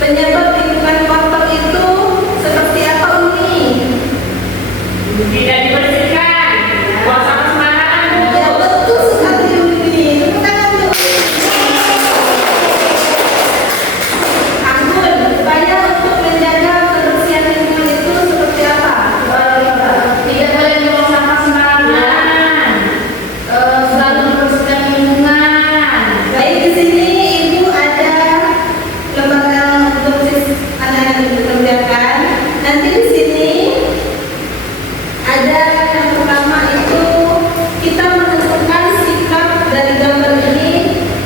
Penyebab lingkungan kotor itu seperti apa, Umi? Tidak dibersihkan, buang sampah sembarangan, Bu. Ya betul sekali, Umi. Tepuk tangan dulu. Anggun, upaya untuk menjaga kebersihan lingkungan itu seperti apa? Tidak boleh buang sampah sembarangan. Selalu membersihkan lingkungan. Baik, di sini Ibu ada lembaga untuk anak yang dikerjakan. Nanti di sini ada yang pertama itu kita menentukan sikap dari gambar ini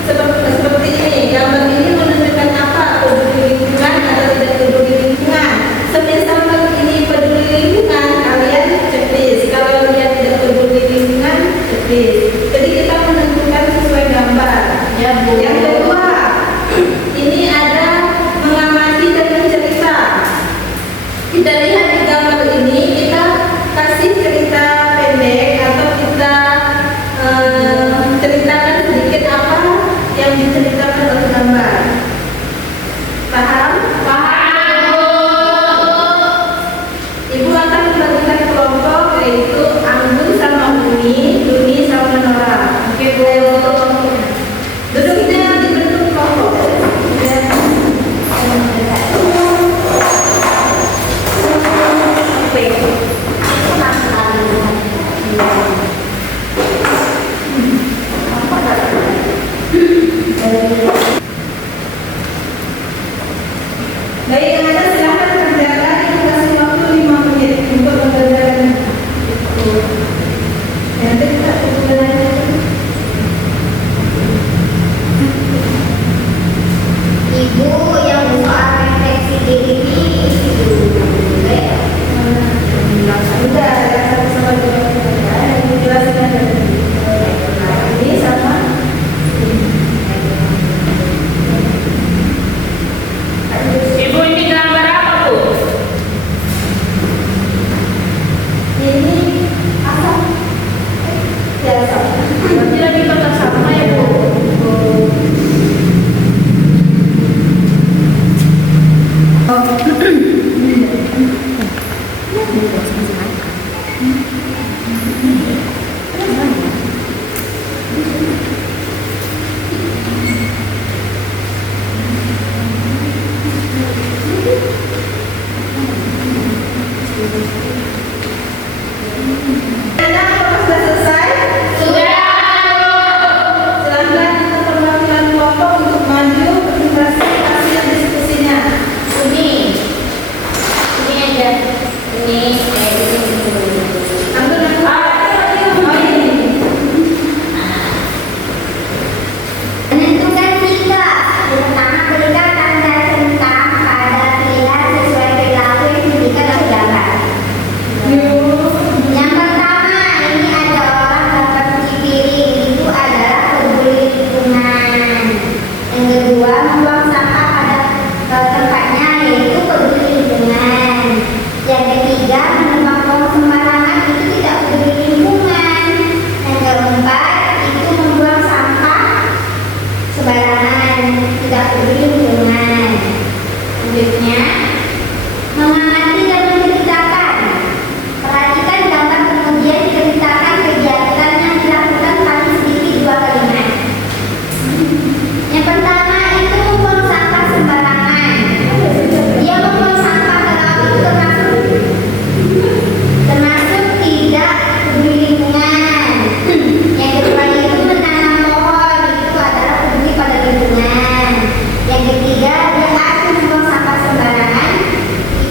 seperti ini. Gambar ini menunjukkan apa? Peduli lingkungan atau tidak peduli lingkungan. Semisal kalau ini peduli lingkungan, kalian checklist. Kalau dia tidak peduli lingkungan, checklist. Jadi kita menentukan sesuai gambar. Ya, Bu. Yang kedua, ini ada mengamati dan bercerita. Kita lihat di gambar ini, kita kasih cerita pendek atau kita ceritakan sedikit apa yang diceritakan oleh gambar. Paham? Paham, Bu. Ibu akan membagikan kelompok, yaitu Anggun sama Umi, Duni sama Nora. Oke, Bu. Duduknya dibentuk kelompok. Ya. Baik, yang ada silahkan kerjakan. Ibu kasih waktu 5 menit untuk mengerjakan itu. Nanti kita lanjut. Ibu yang soal refleksi diri ini Udah ada sama dua yang dijelasin aja. Ini sama Ibu, ini gambar apa, Bu? ini asam. Ya asam. Berarti lagi kotak sampah ya, Bu? Anak, apakah sudah selesai? Sudah, Silahkan kita perwakilan kelompok untuk maju presentasi hasil diskusinya. ini aja ini Anggun, ini. menentukan sikap. Pertama, berikan tanda tentang pada pilihan sesuai perilaku yang diberikan oleh gambar. Yang pertama, ini ada orang dapat cuci piring, itu adalah peduli lingkungan. Yang kedua, membuang sampah pada tempatnya, yaitu peduli lingkungan. Yang ketiga, membuang sembarangan, itu tidak peduli lingkungan. Yang keempat, itu membuang sampah sembarangan, tidak peduli lingkungan. Selanjutnya, mengamati dan menceritakan. Perhatikan gambar kemudian ceritakan kegiatan yang dilakukan paling sedikit 2 kalimat. Yang pertama itu membuang sampah sembarangan. Dia membuang sampah ke laut itu termasuk tidak peduli lingkungan. Yang kedua itu menanam pohon, itu adalah peduli pada lingkungan. Yang ketiga, dia akan membuang sampah sembarangan,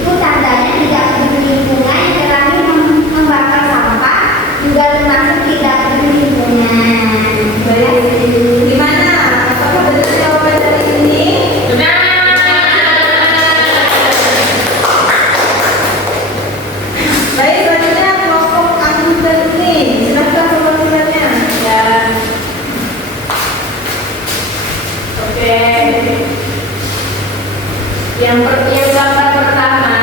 itu tandanya tidak peduli lingkungan. Yang terakhir, membakar sampah juga termasuk tidak peduli lingkungan. Baik, gimana? Apakah benar jawaban dari ini? sudah. Baik, selanjutnya kelompok Anggun dan Uni. Silahkan perwakilannya. Ya. Oke. Yang gambar pertama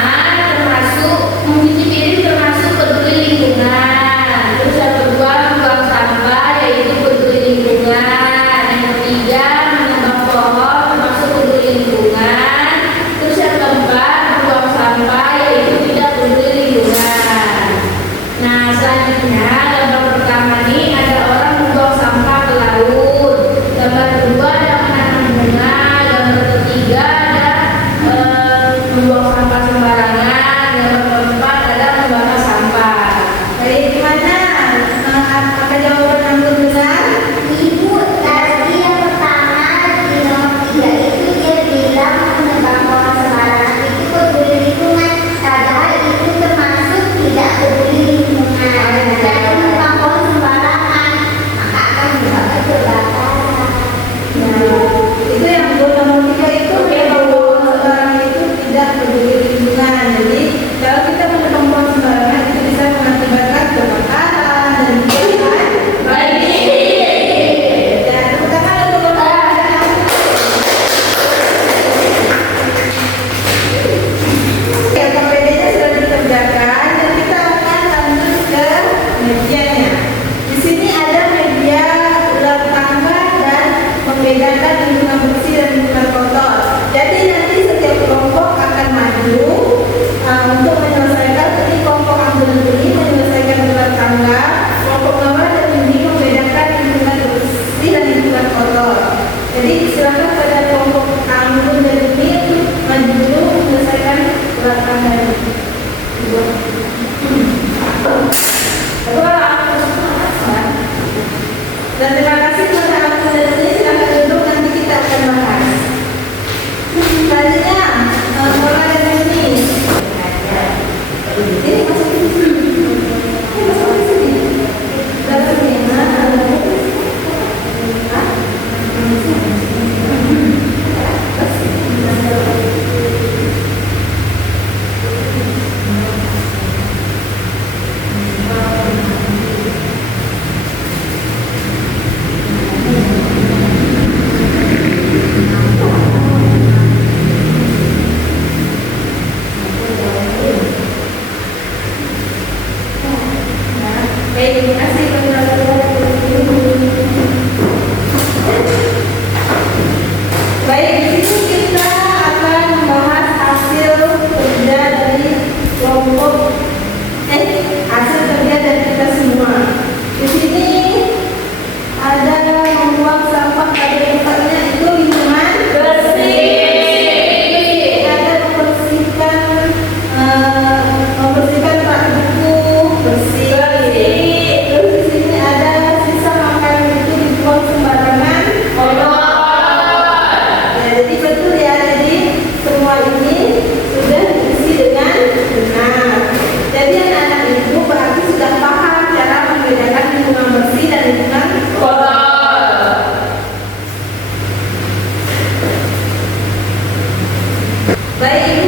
termasuk mencuci piring, termasuk peduli lingkungan. Terus yang kedua, membuang sampah, yaitu peduli lingkungan. Yang ketiga, menebang pohon, termasuk peduli lingkungan. Selanjutnya, mulai dari sini. Ini masukin sini. Ini masukin sini. Dari sini. Baik, terima kasih Baik, di sini kita akan membahas hasil kerja dari kelompok hasil kerja dari kita semua. Di sini ada membuang sampah pada tempatnya itu lingkungan bersih. Ada membersihkan rak buku bersih. Terus di sini ada sisa makanan itu dibuang sembarangan kotor. Ya, jadi betul ya, jadi semua ini sudah diisi dengan benar. Jadi anak-anak itu berarti sudah paham cara membedakan lingkungan bersih dan lingkungan kotor. Baik.